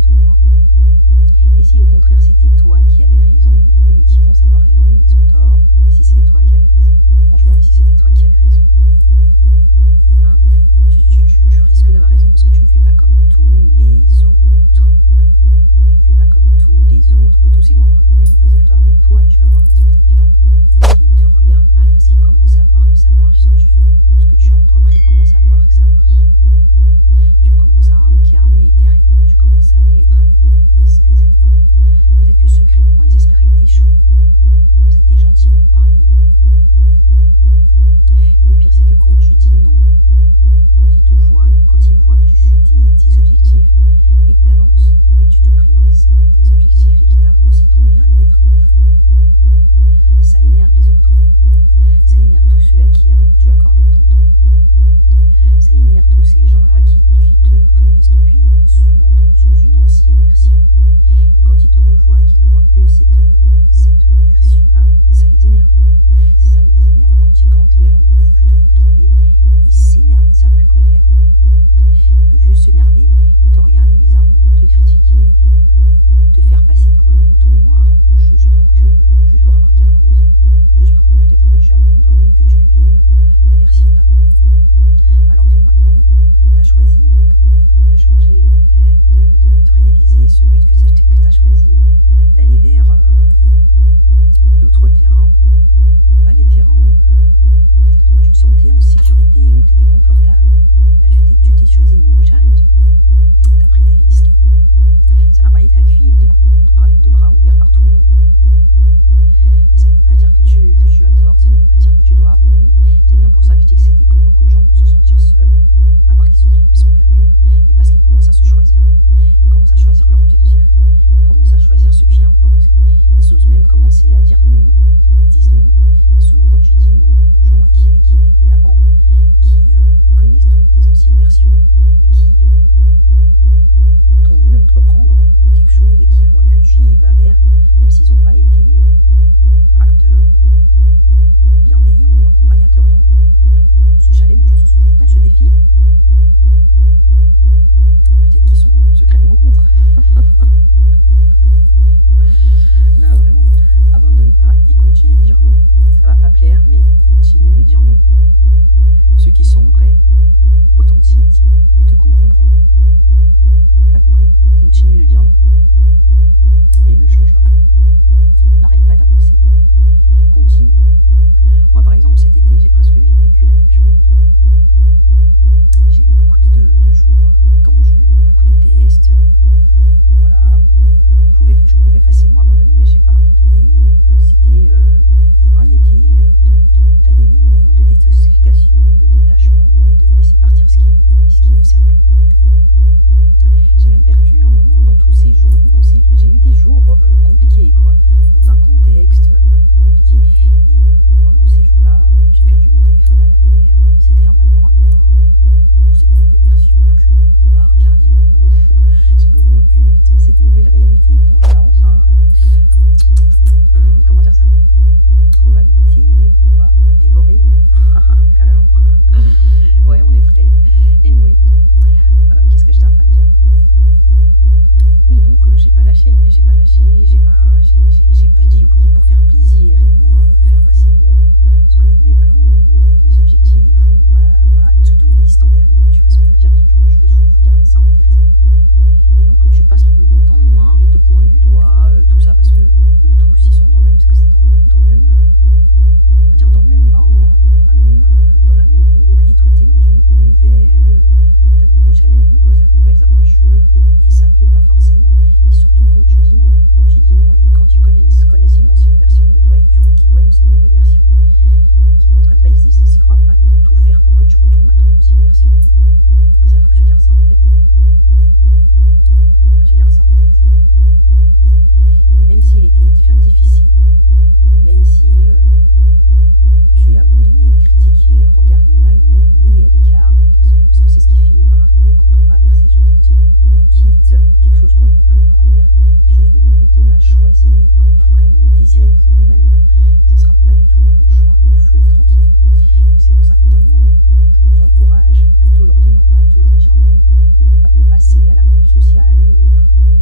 mouton noir. Et si au contraire c'était toi qui avais raison, mais eux qui pensent avoir raison, mais ils ont tort. Et si c'était toi qui avais raison? Franchement, et si c'était toi qui avais raison? Hein? Tu risques d'avoir raison parce que tu ne fais pas comme tous les autres. Tu ne fais pas comme tous les autres. Eux tous ils vont avoir le même résultat, mais toi tu vas avoir un résultat différent. Ils te regardent mal parce qu'ils commencent à voir que ça marche ce que tu fais. Ce que tu as entrepris commence à voir que ça marche. Tu commences à incarner tes rêves. Tu commences à l'être, à le vivre. Et ça, ils aiment pas. Peut-être que secrètement, ils espéraient que t'échoues. Vous êtes gentiment parmi eux. Le pire, c'est que quand tu dis non, quand ils voient que tu suis tes objectifs et que tu avances et que tu te priorises tes objectifs et que tu avances aussi ton bien-être, ça énerve les autres. Ça énerve tous ceux à qui avant tu accordais ton temps. Ça énerve tous ces gens-là qui te connaissent depuis longtemps sous une ancienne version. Et quand ils te revoient et qu'ils ne voient plus cette version-là, ça les énerve. Ça les énerve. Quand les gens ne peuvent plus te contrôler, ils s'énervent, ils ne savent plus quoi faire. Ils peuvent juste s'énerver, te regarder bizarrement, te critiquer, te faire passer pour le mouton noir, juste pour avoir gain de cause. Juste pour que peut-être que tu abandonnes et que tu deviennes ta version d'avant. Alors que maintenant, tu as choisi de changer, de réaliser ce but que tu as choisi, d'aller vers d'autres terrains. Pas les terrains où tu te sentais en sécurité, où tu étais confortable. Là, tu t'es choisi de nouveaux challenges. Tu as pris des risques. Ça n'a pas été accueilli de bras ouverts par tout le monde. Mais ça ne veut pas dire que tu as tort, ça ne veut pas dire que tu dois abandonner. C'est bien pour ça que je dis que cet été, beaucoup de gens vont se sentir seuls, pas parce qu'ils sont perdus, mais parce qu'ils commencent à se choisir. Ils commencent à choisir leur objectif. Ils commencent à choisir ce qui importe. Ils osent même commencer à dire non. Ils disent non. Et souvent, quand tu dis non aux gens avec qui tu étais avant, qui connaissent tes anciennes versions et qui t'ont vu entreprendre quelque chose et qui voient que tu y vas vers, même s'ils n'ont pas été acteurs ou bienveillants ou accompagnateurs dans ce challenge, dans ce défi, peut-être qu'ils sont secrètement contre. Non, vraiment, abandonne pas et continue de dire non. Ça va pas plaire, mais continue de dire non. Ceux qui sont vrais, authentiques, ils te comprendront. T'as compris? Continue de dire non. Et ne change pas. N'arrête pas d'avancer. Continue. Moi, par exemple, cet été, j'ai presque vécu la même chose. J'ai eu beaucoup de jours tendus, beaucoup de tests, voilà, où je pouvais facilement abandonner, mais j'ai pas abandonné. C'était un été d'alignement, de détoxification, de détachement et de laisser partir ce qui ne sert plus. J'ai même perdu un moment dans tous ces jours, j'ai eu des jours compliqués, quoi, dans un contexte compliqué. Et pendant ces jours-là, j'ai perdu mon téléphone à la mer. C'était un mal pour un bien, pour cette nouvelle version qu'on va incarner maintenant, ce nouveau but, cette nouvelle réalité qu'on va enfin, comment dire ça, qu'on va goûter, qu'on va dévorer même, carrément. Ouais, on est prêt. Anyway, qu'est-ce que j'étais en train de dire? Oui, donc j'ai pas lâché, j'ai pas dit oui pour faire plaisir et moi faire passer mes plans ou mes objectifs ou ma to-do list en dernier. Tu vois ce que je veux dire? Ce genre de choses, faut garder ça en tête. Et donc tu passes pour le mouton noir, ils te pointent du doigt, tout ça parce que eux tous ils sont dans le même on va dire dans le même bain, dans la même eau, et toi t'es dans une eau nouvelle, t'as de nouveaux challenges, nouvelles aventures, et ça plaît pas forcément. Et surtout quand tu dis non, et quand ils connaissent une ancienne version de toi et qu'ils voient cette nouvelle version et qu'ils comprennent pas, ils y croient pas, ils vont tout faire pour que tu retournes à ton ancienne version. Ça, faut que tu gardes ça en tête. Et même si l'été devient difficile, même si tu es abandonné, critiqué, regardé mal ou même mis à l'écart, parce que c'est ce qui finit par arriver quand on va vers ses objectifs, on quitte quelque chose qu'on ne veut plus pour aller vers quelque chose de nouveau qu'on a choisi et qu'on a vraiment désiré au fond de nous-mêmes. Ça ne sera pas du tout un long fleuve tranquille. Et c'est pour ça que maintenant, je vous encourage à toujours dire non, ne pas céder à la preuve sociale ou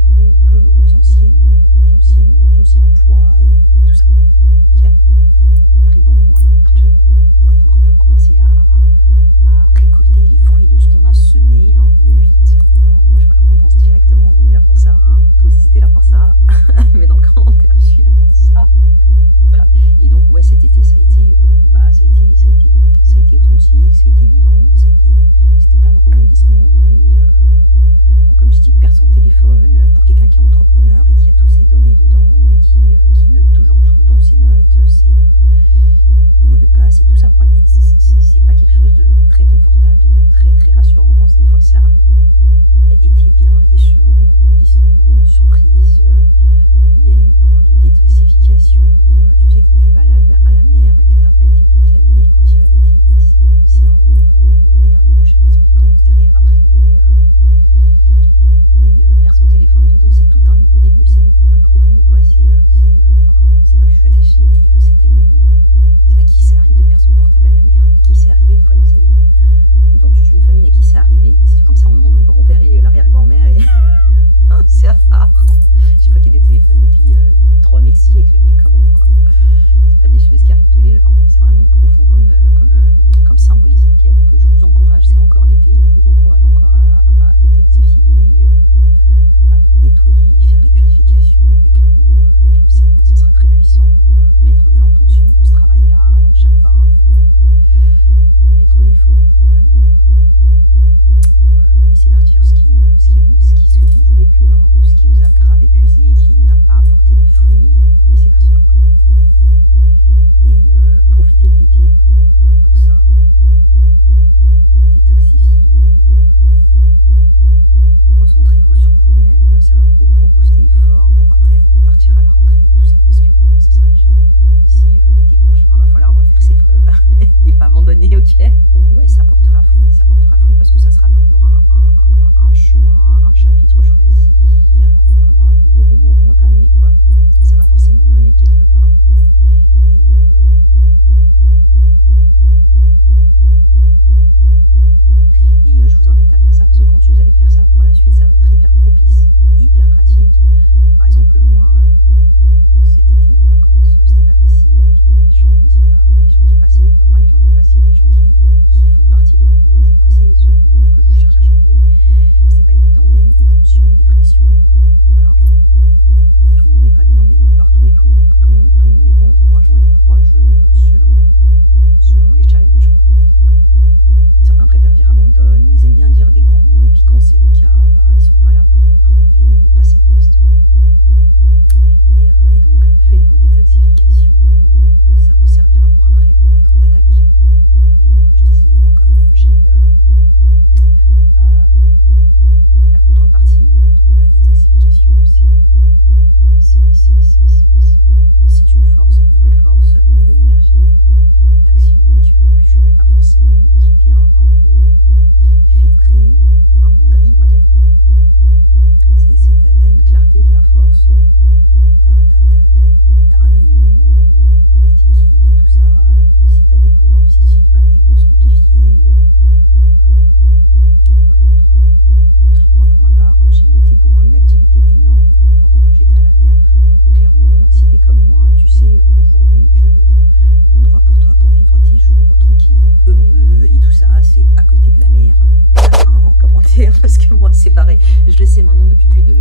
Je le sais maintenant depuis plus de